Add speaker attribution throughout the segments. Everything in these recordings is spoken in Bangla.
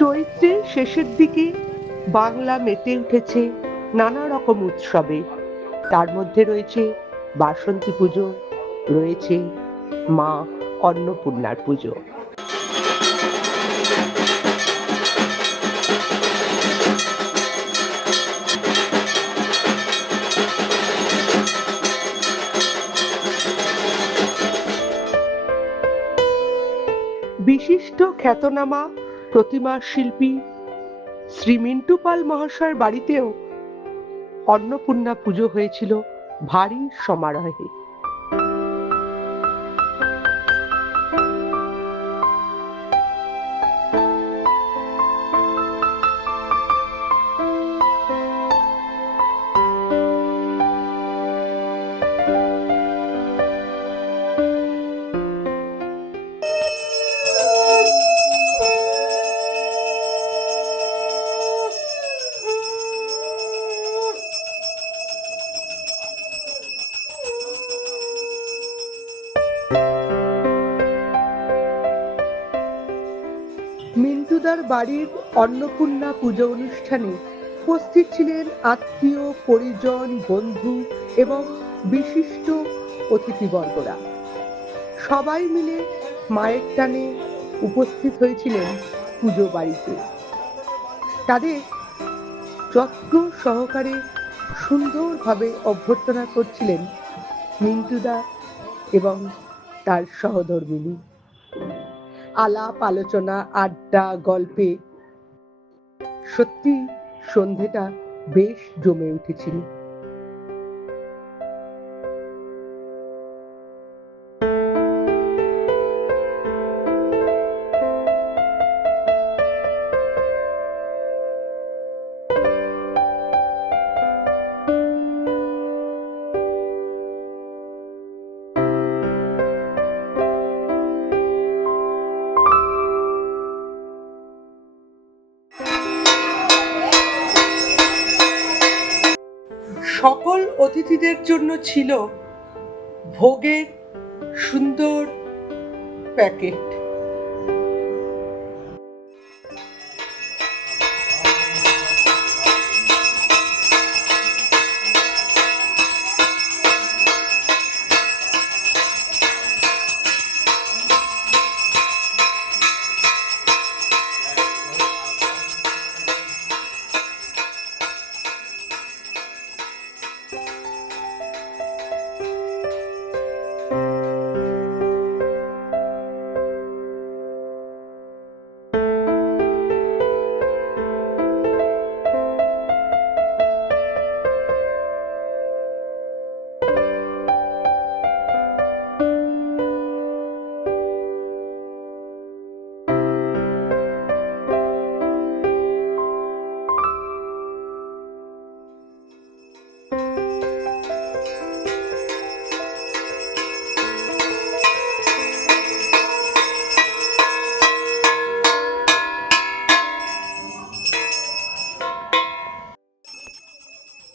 Speaker 1: চৈত্রের শেষের দিকে বাংলা মেতে উঠেছে নানা রকম উৎসবে। তার মধ্যে রয়েছে বাসন্তী পুজো, রয়েছে মা অন্নপূর্ণার পুজো। বিশিষ্ট খ্যাতনামা প্রতিমা শিল্পী শ্রী মিন্টু পাল মহাশয়ের বাড়িতেও অন্নপূর্ণা পুজো হয়েছিল ভারী সমারোহে। মিন্টুদার বাড়ির অন্নপূর্ণা পুজো অনুষ্ঠানে উপস্থিত ছিলেন আত্মীয়, পরিজন, বন্ধু এবং বিশিষ্ট অতিথিবর্গরা। সবাই মিলে মায়ের টানে উপস্থিত হয়েছিলেন পুজো বাড়িতে। তাদের যত্ন সহকারে সুন্দরভাবে অভ্যর্থনা করছিলেন মিন্টুদা এবং তার সহধর্মিনী। আলাপ আলোচনা আড্ডা গল্পে। সত্যি সন্ধেটা বেশ জমে উঠেছিল। সকল অতিথিদের জন্য ছিল ভোগের সুন্দর প্যাকেট।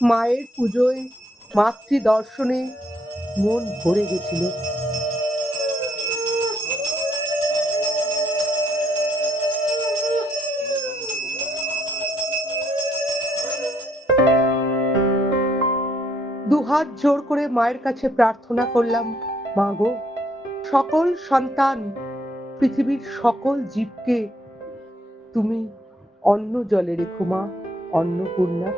Speaker 1: মায়ের পুজোয় মাতৃ দর্শনে মন ভরে গেছিল। দুহাত জোর করে মায়ের কাছে প্রার্থনা করলাম, মা গো, সকল সন্তান, পৃথিবীর সকল জীবকে তুমি অন্ন জলে রেখো মা, অন্নপূর্ণা।